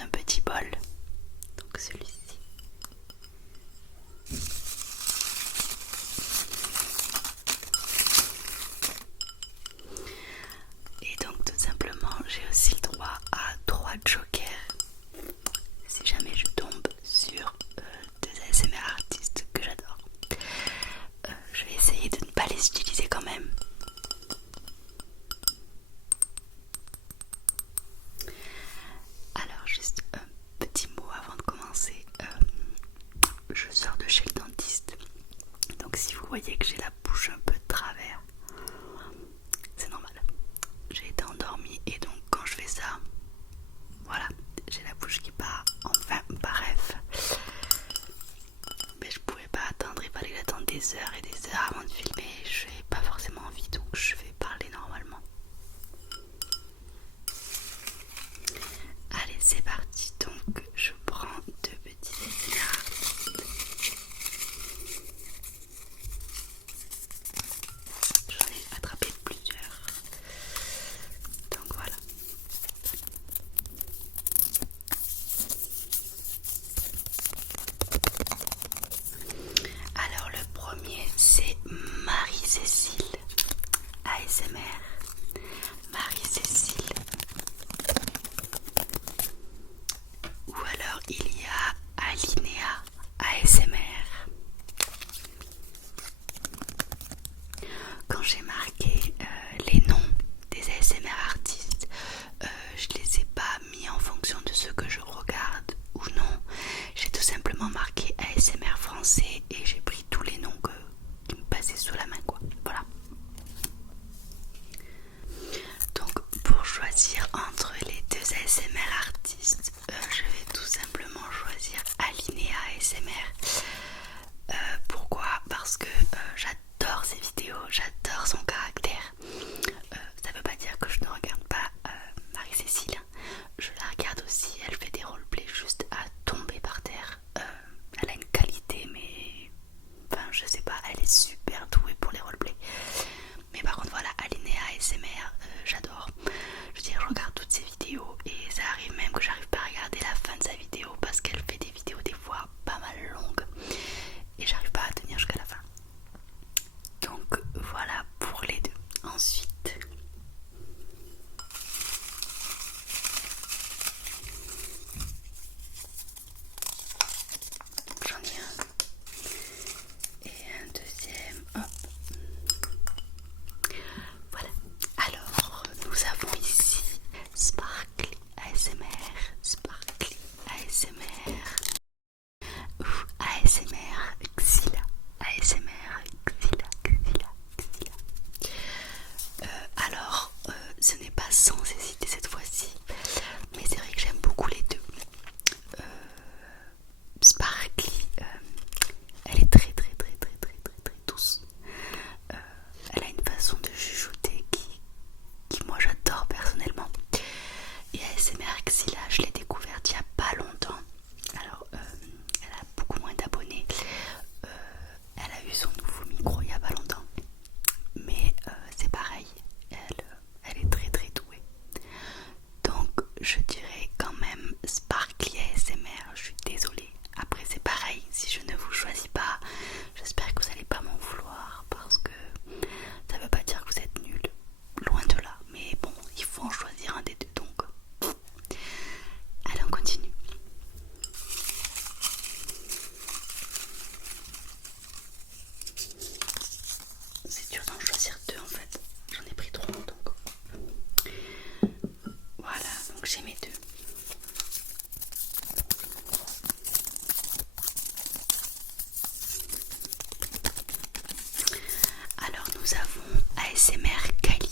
un petit bol, donc celui-ci. Et donc tout simplement j'ai aussi le droit à 3 jokers si jamais je tombe sur deux ASMR artistes que j'adore. Je vais essayer de ne pas les utiliser quand même. Alors juste un petit mot avant de commencer. Je sors de chez le dentiste, donc si vous voyez que j'ai la bouche un peu de travers, c'est normal. J'ai été endormie et donc quand je fais ça, voilà, j'ai la bouche qui part. Enfin bref, mais je pouvais pas attendre, il fallait que j'attende des heures et des heures avant de filmer. Je n'ai pas forcément envie, donc je vais parler normalement. Allez, c'est parti. Donc je prends deux petits écarts. J'en ai attrapé plusieurs, donc voilà. Alors le premier c'est Marie-Cécile ASMR. Marie-Cécile. Ou alors il y a Alinéa ASMR. Quand j'ai marqué les noms des ASMR artistes, je les ai pas mis en fonction de ce que je regarde ou non. J'ai tout simplement marqué ASMR français et j'ai pris tous les noms qui me passaient sous la main, quoi. Voilà. Donc pour choisir entre les deux ASMR artistes, je vais tout simplement choisir Alinéa ASMR. Pourquoi? Parce que j'adore ses vidéos, j'adore son caractère. Ça veut pas dire que je ne regarde pas Marie-Cécile. Je la regarde aussi, elle fait des roleplays juste à tomber par terre. Elle a une qualité, mais enfin je sais pas, elle est super douée pour les roleplays. Mais par contre voilà, Alinéa ASMR, j'adore. Je veux dire, je regarde toutes ses vidéos et ça arrive même que j'arrive pas à regarder la fin de sa vidéo parce qu'elle fait des vidéos des fois pas mal longues et j'arrive pas à tenir jusqu'à la fin. Donc voilà pour les deux. Ensuite, j'en ai un et un deuxième. Hop. Voilà. Alors nous avons ici Sparkly ASMR, Sparkly ASMR ou ASMR Xila, ASMR Xila, Xila, Xila. Alors, ce n'est pas sans hésiter cette fois-ci, mais c'est vrai que j'aime beaucoup les deux. Sparkly, elle est très très très très très très très douce. Elle a une façon de chuchoter qui moi j'adore personnellement. Et ASMR Xila, je l'ai découverte il n'y a pas longtemps. Alors elle a beaucoup moins d'abonnés. Elle a eu son nouveau micro il n'y a pas longtemps. Mais c'est pareil, elle est très très douée. Donc je dirais quand même Sparkly ASMR, je suis désolée. Après c'est pareil, si je ne vous choisis pas, j'espère que vous n'allez pas m'en vouloir parce que ça veut pas dire que vous êtes nul, loin de là. Mais bon, il faut en choisir un des deux, donc allez, on continue. C'est dur d'en choisir deux en fait, j'en ai pris 3 donc voilà, donc j'ai mes deux. Alors nous avons ASMR Kali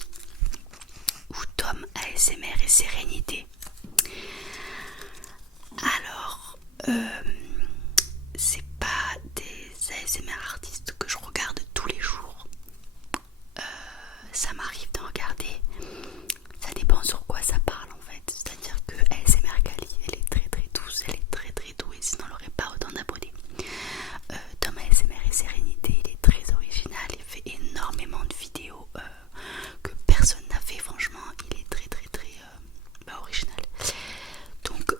ou Tom ASMR et Sérénité. Alors c'est pas des ASMR artistes que je regarde tous les jours. Ça m'arrive d'en regarder, ça dépend sur quoi ça parle en fait. C'est-à-dire que ASMR Kali, elle est très très douce, elle est très très douée, sinon elle n'aurait pas autant d'abonnés. Tom ASMR et Sérénité, il est très original, il fait énormément de vidéos que personne n'a fait, franchement il est très très très original. Donc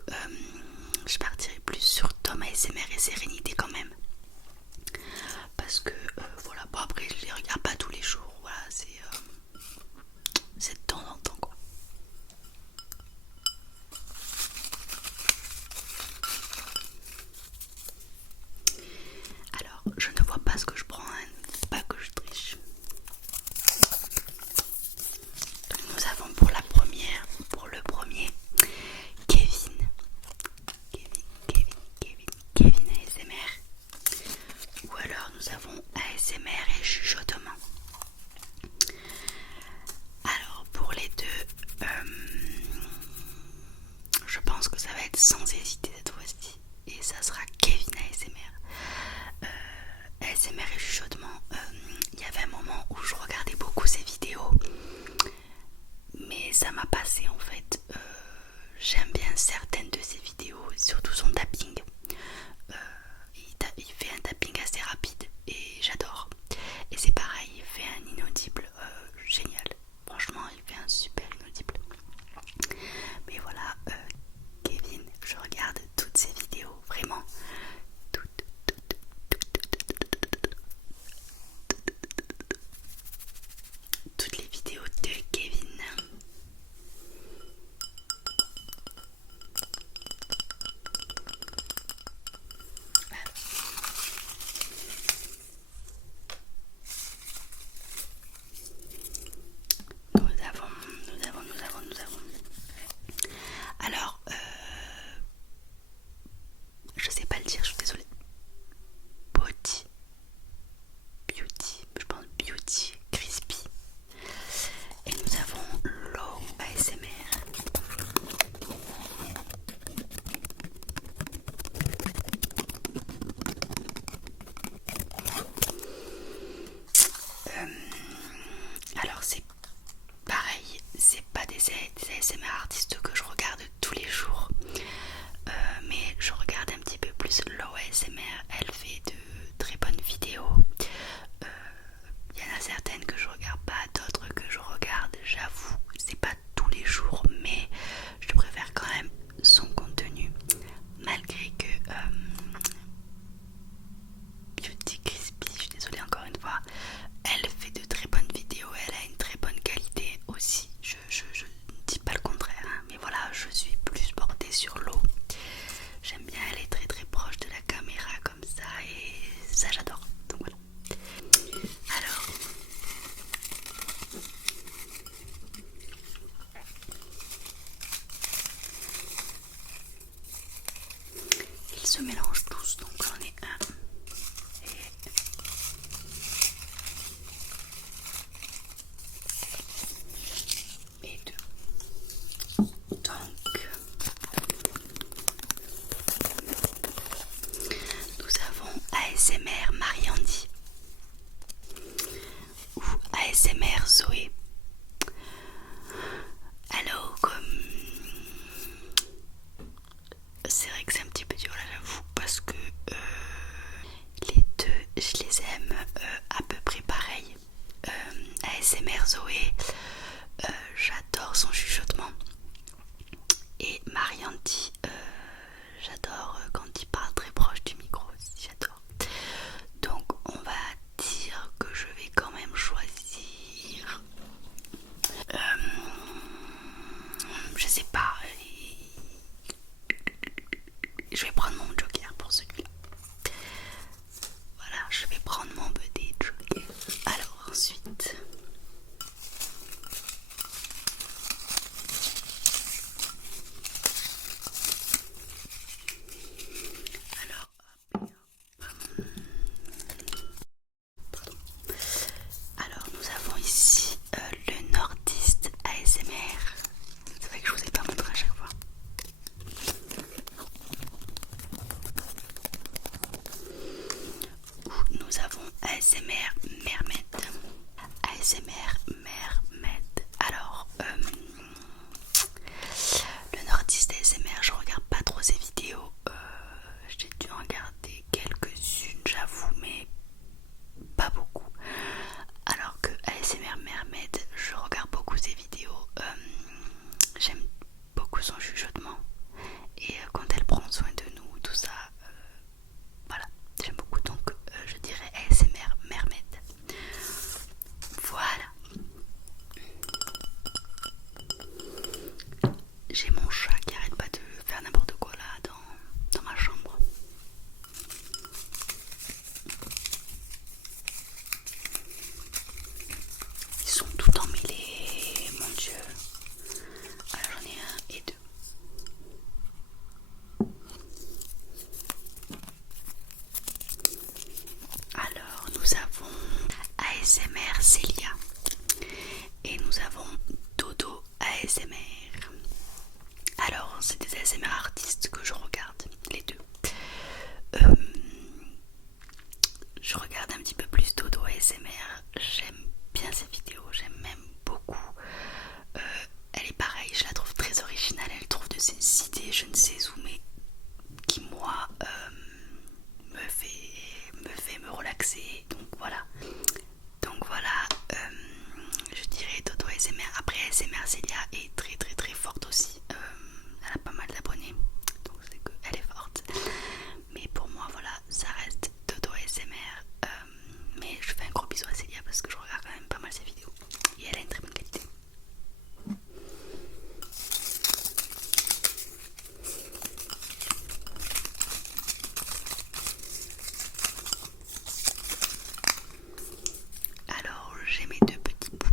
pense que ça va être sans hésiter cette fois-ci. Et ça sera Kevin ASMR. ASMR et chuchotement. Il y avait un moment où je regardais beaucoup ses vidéos, mais ça m'a passé en fait. J'aime bien certaines de ses vidéos, surtout son tapping. Il fait un tapping assez rapide et j'adore. Et c'est pareil, il fait un inaudible génial. Franchement, il fait un super inaudible. Mais voilà, Kevin, je regarde toutes ses vidéos, vraiment. Toutes les vidéos de Kevin. Nous avons. Alors, je sais pas le dire, je suis désolée. Beauty, je pense Beauty Crispy. Et nous avons Low ASMR. Alors c'est pareil, c'est pas des ASMR artistes que je regarde tous les jours, mais je regarde un petit peu plus Low ASMR. Elle fait de très bonnes vidéos. Il y en a certaines que je regarde pas, d'autres que je regarde, j'avoue, c'est pas tous les jours, mais je préfère quand même son contenu, malgré que Beauty Crispy, je suis désolée encore une fois, elle fait de très bonnes vidéos, elle a une très bonne qualité aussi, je ne dis pas le contraire, hein, mais voilà, je suis plus portée sur l'eau. J'aime bien, elle est très très proche de la caméra comme ça et ça j'adore, donc voilà. Alors, ils se mélangent tous, donc j'en ai un et deux. Donc, nous avons ASMR Mariandy ou ASMR Zoé. Alors, comme c'est vrai que c'est un petit peu dur là, j'avoue, parce que les deux, je les aime à peu près pareil. ASMR Zoé, j'adore son chuchotement. Et Marianty, j'adore quand il parle très proche du micro aussi, j'adore. Donc on va dire que je vais quand même choisir, je sais pas, je vais prendre mon joker pour celui-là. Voilà, je vais prendre mon budget joker. Alors ensuite, alors Alors nous avons ici le Nordiste ASMR. C'est vrai que je vous ai pas montré à chaque fois. Où nous avons ASMR Mermaid. ASMR Mermaid. Alors le Nordiste ASMR, je regarde pas trop ses vidéos. J'ai dû en regarder quelques-unes, j'avoue, mais pas beaucoup. Alors que ASMR Mermaid, je regarde beaucoup ses vidéos. J'aime beaucoup son chuchotement. Et quand elle prend soin de nous, tout ça, voilà, j'aime beaucoup. Donc je dirais ASMR Mermaid. Voilà. c'est des ASMR artistes que je regarde, les deux. Je regarde un petit peu plus Dodo ASMR, j'aime bien ses vidéos, j'aime même beaucoup. Elle est pareille, je la trouve très originale, elle trouve de ses idées, je ne sais où, mais qui moi me fait me relaxer, donc voilà. Je dirais Dodo ASMR. Après ASMR Célia est très très très forte aussi, elle a pas mal d'abonnés, donc c'est qu'elle est forte. Mais pour moi voilà, ça reste Dodo ASMR, mais je fais un gros bisou à Célia parce que je regarde quand même pas mal ses vidéos et elle a une très bonne qualité. Alors j'ai mes deux petits bouts.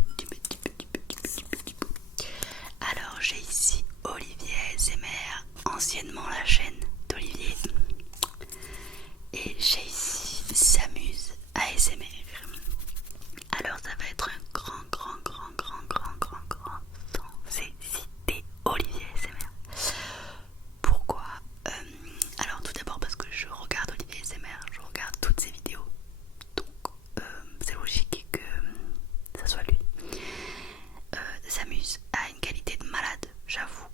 Alors j'ai ici Olivier ASMR, anciennement la chaîne d'Olivier. Et j'ai ici S'amuse ASMR. Alors ça va être un grand c'est cité Olivier ASMR. Pourquoi alors tout d'abord parce que je regarde Olivier ASMR, je regarde toutes ses vidéos. Donc c'est logique que ça soit lui. S'amuse a une qualité de malade, j'avoue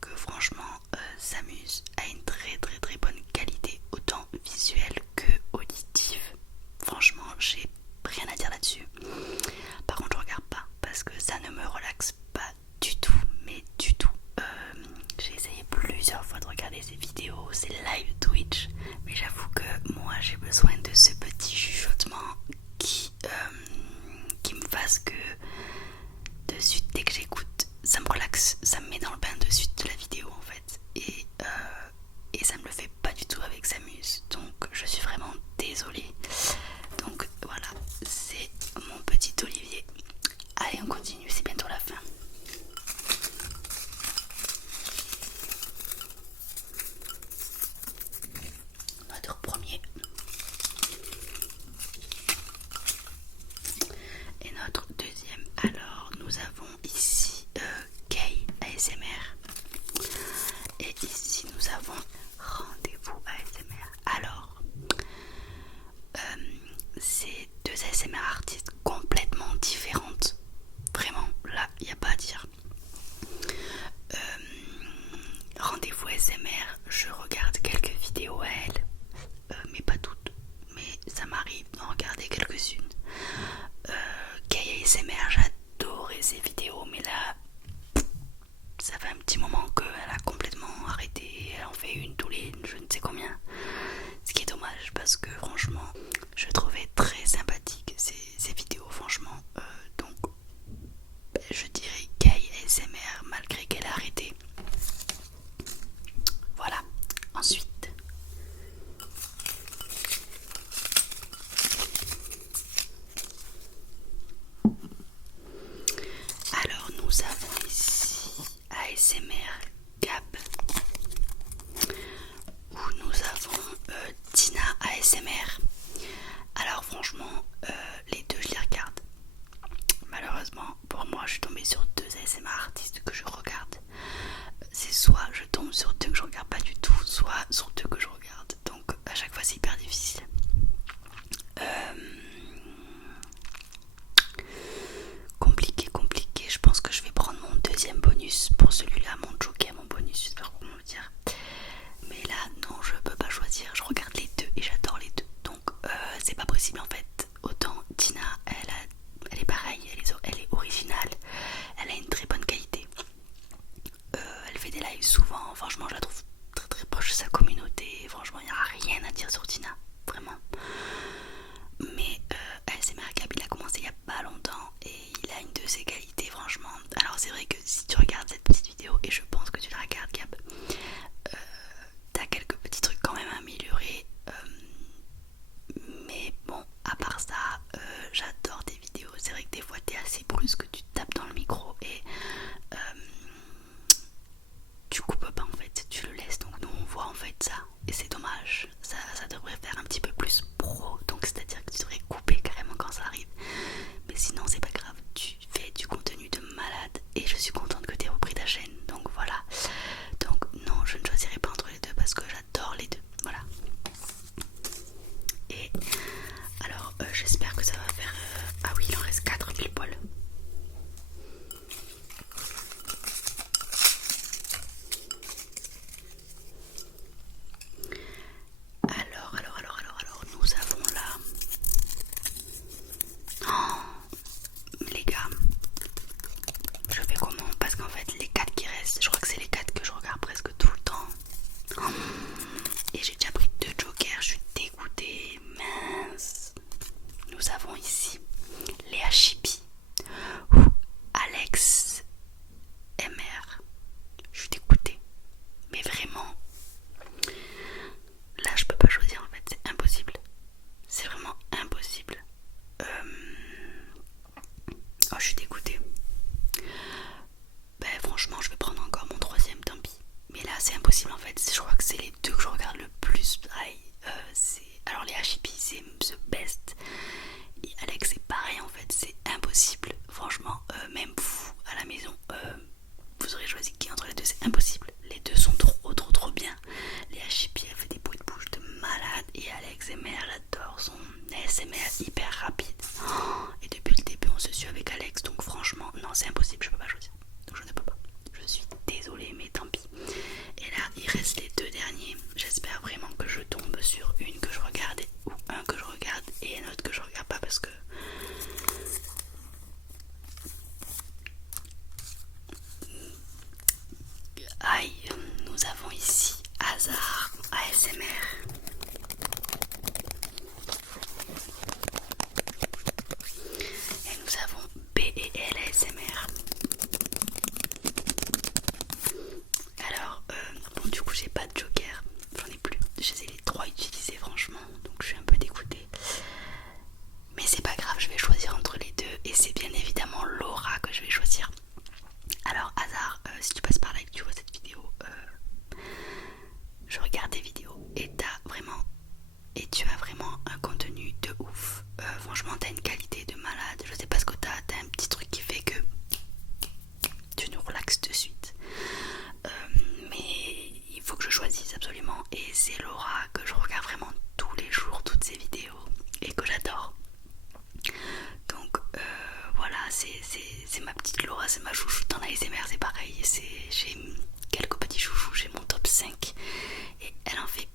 que franchement S'amuse a une très très très bonne qualité, autant visuelle que auditive. Franchement j'ai rien à dire là-dessus. Par contre je regarde pas parce que ça ne me relaxe pas du tout, mais du tout. J'ai essayé plusieurs fois de regarder ses vidéos, ses live Twitch, mais j'avoue que moi j'ai besoin de ce petit chuchotement qui me fasse que de suite dès que j'écoute ça me relaxe, ça me met dans le bain de suite de la vidéo en fait, et ça me le fait pas du tout avec S'amuse, donc je suis vraiment désolée. Donc voilà, c'est mon petit Olivier. Allez on continue, c'est bientôt la fin. Notre premier et notre deuxième. Alors nous avons ici Kay ASMR et ici nous avons Rendez-vous ASMR. Alors c'est deux ASMR artistes complètement différentes, vraiment là il n'y a pas à dire. Rendez-vous ASMR, je regarde quelques vidéos à elle, mais pas toutes, mais ça m'arrive d'en regarder quelques-unes. Kay ASMR, j'adorais ses vidéos, mais là ça fait un petit moment qu'elle a complètement arrêté, elle en fait une tous les je ne sais combien, ce qui est dommage parce que franchement je trouvais très sympathique ces vidéos franchement, donc je dirais Kay ASMR malgré qu'elle a arrêté. Voilà, ensuite alors nous avons ici ASMR Gab, où nous avons Tina ASMR. Alors franchement les deux je les regarde. Malheureusement pour moi je suis tombée sur deux ASMR artistes que je regarde. C'est soit je tombe sur deux que je regarde pas du tout, soit sur deux que je regarde. Donc à chaque fois c'est hyper difficile. Compliqué, je pense que je vais prendre mon deuxième bonus pour celui-là, mon joker, mon bonus, j'espère qu'on me le dira. Mais là non je peux pas choisir, je regarde les deux et j'adore les deux, donc c'est pas possible en fait. Autant Tina elle est pareille, elle est originale, elle a une très bonne qualité, elle fait des lives souvent, franchement je la trouve très très proche de sa communauté, franchement il n'y a rien à dire sur Tina, vraiment. Mais ASMR Gab il a commencé il y a pas longtemps et il a une de ses qualités franchement. Alors c'est vrai que si tu regardes cette petite vidéo, et je pense que tu la regardes Gab, t'as quelques petits trucs quand même à améliorer, mais bon à part ça j'adore tes vidéos. C'est vrai que des fois t'es assez brusque, tu tapes dans le micro et tu coupes pas en fait, tu le laisses, donc nous on voit en fait ça et c'est dommage, ça devrait faire un petit peu plus pro, donc c'est à dire que tu devrais couper carrément quand ça arrive, mais sinon c'est pas grave, tu fais du contenu de malade et je suis contente que tu aies repris ta chaîne, donc voilà. Donc je ne choisirai pas entre les deux parce que j'adore les deux. Voilà. Et alors j'espère que ça va faire... Ah oui, il en reste 4 pile poil. Alors, nous avons là... Oh, les gars, je fais comment? Parce qu'en fait les 4 qui restent, je crois que c'est les 4 que je regarde presque tout le temps. Et j'ai déjà pris 2 jokers, je suis dégoûtée, mince. Nous avons ici Léa Chippy ou Alex MR. Je suis dégoûtée, mais vraiment, là je peux pas choisir en fait, c'est impossible. C'est vraiment impossible. Oh, je suis dégoûtée. Ben franchement je vais prendre encore mon troisième, tant pis. Mais là c'est impossible en fait, je crois que c'est les 2 que je regarde le plus. Alors les HIP c'est the best. Et Alex c'est pareil en fait, c'est impossible. Franchement, même vous à la maison, vous aurez choisi qui entre les deux, c'est impossible. Les deux sont trop bien. Les HIP elle fait des bruits de bouche de malade. Et Alex MR j'adore son ASMR hyper rapide. Et depuis le début on se suit avec Alex, donc franchement non c'est impossible, je peux pas choisir. Donc je ne peux pas. Je suis désolée mais tant pis. Et là il reste les 2 derniers. J'espère vraiment que je tombe sur une que je regarde ou un que je regarde et un autre que je regarde pas parce que... Aïe, nous avons ici Hazard ASMR. Et nous avons BEL ASMR. Alors, bon, du coup, j'ai pas de joker, j'en ai plus. Je les ai les 3 utilisés, franchement, donc je suis un peu dégoûtée. Mais c'est pas grave, je vais choisir entre les deux et c'est bien évidemment Laura que je vais choisir. Alors, Hazard, si tu passes par là et que tu vois cette vidéo, je regarde tes vidéos et tu as vraiment un contenu de ouf. Franchement, t'as une qualité de malade. Je sais pas ce que t'as un petit truc qui fait que tu nous relaxes de suite. Mais il faut que je choisisse absolument. Et c'est Laura que je regarde vraiment tous les jours, toutes ses vidéos et que j'adore. Donc voilà, c'est ma petite Laura, c'est ma chouchou dans la ASMR, c'est pareil. J'ai quelques petits chouchous, j'ai mon top 5 et elle en fait